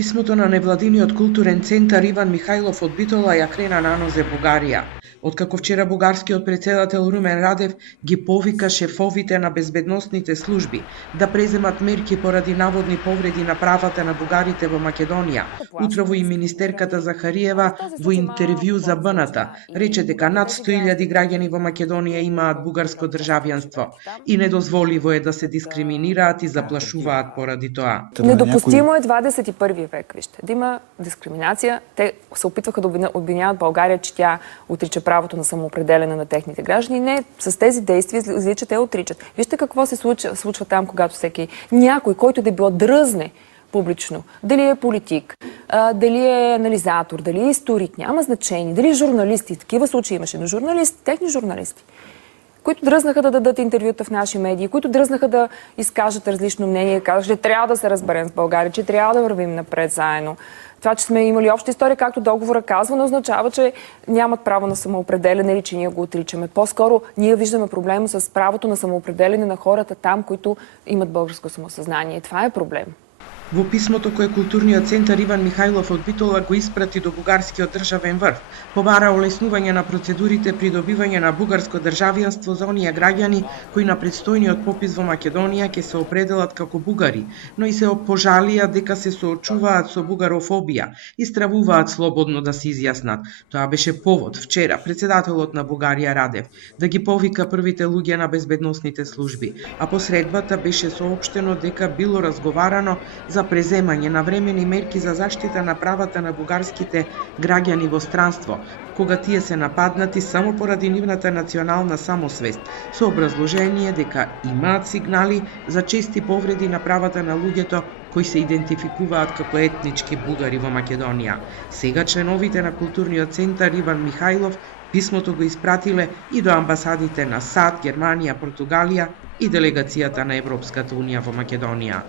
Писмото на невладиниот културен центар Иван Михајлов од Битола ја крена на нозе Бугарија. Откако вчера бугарскиот председател Румен Радев ги повика шефовите на безбедносните служби да преземат мерки поради наводни повреди на правата на бугарите во Македонија, утрово и министерката Захариева во интервју за БНТ рече дека над 100.000 граѓани во Македонија имаат бугарско државјанство и недозволиво е да се дискриминираат и заплашуваат поради тоа. Недопустимо е 21 век, вижте, да има дискриминација. Те се опитваха да обвиняват Българија, че тя отрича правото на самоопределене на техните граждани. Не, с тези действия излича, те отричат. Вижте какво се случва там, когато всеки някой, който да било дръзне публично, дали е политик, дали е анализатор, дали е историк, няма значение, дали е журналисти, такива случаи имаше, но журналисти, техни журналисти, които дръзнаха да дадат интервюта в наши медии, които дръзнаха да изкажат различно мнение, казаха, че трябва да се разберем с България, че трябва да вървим напред заедно. Това, че сме имали обща история, както договора казва, не означава, че нямат право на самоопределене или че ние го отричаме. По-скоро ние виждаме проблема с правото на самоопределене на хората там, които имат българско самосъзнание. Това е проблем. Во писмото кое културниот центар Иван Михајлов од Битола го испрати до бугарскиот државен врв, побара олеснување на процедурите при добивање на бугарско државјанство за оние граѓани кои на предстојниот попис во Македонија ќе се определат како бугари, но и се пожалија дека се соочуваат со бугарофобија и стравуваат слободно да се изјаснат. Тоа беше повод вчера председателот на Бугарија Радев да ги повика првите луѓе на безбедносните служби, а по средбата беше соопштено дека било разговарано за преземање на времени мерки за заштита на правата на бугарските граѓани во странство, кога тие се нападнати само поради нивната национална самосвест, со образложение дека имаат сигнали за чести повреди на правата на луѓето кои се идентификуваат како етнички бугари во Македонија. Сега членовите на културниот центар Иван Михајлов писмото го испратиле и до амбасадите на САД, Германија, Португалија и делегацијата на Европската унија во Македонија.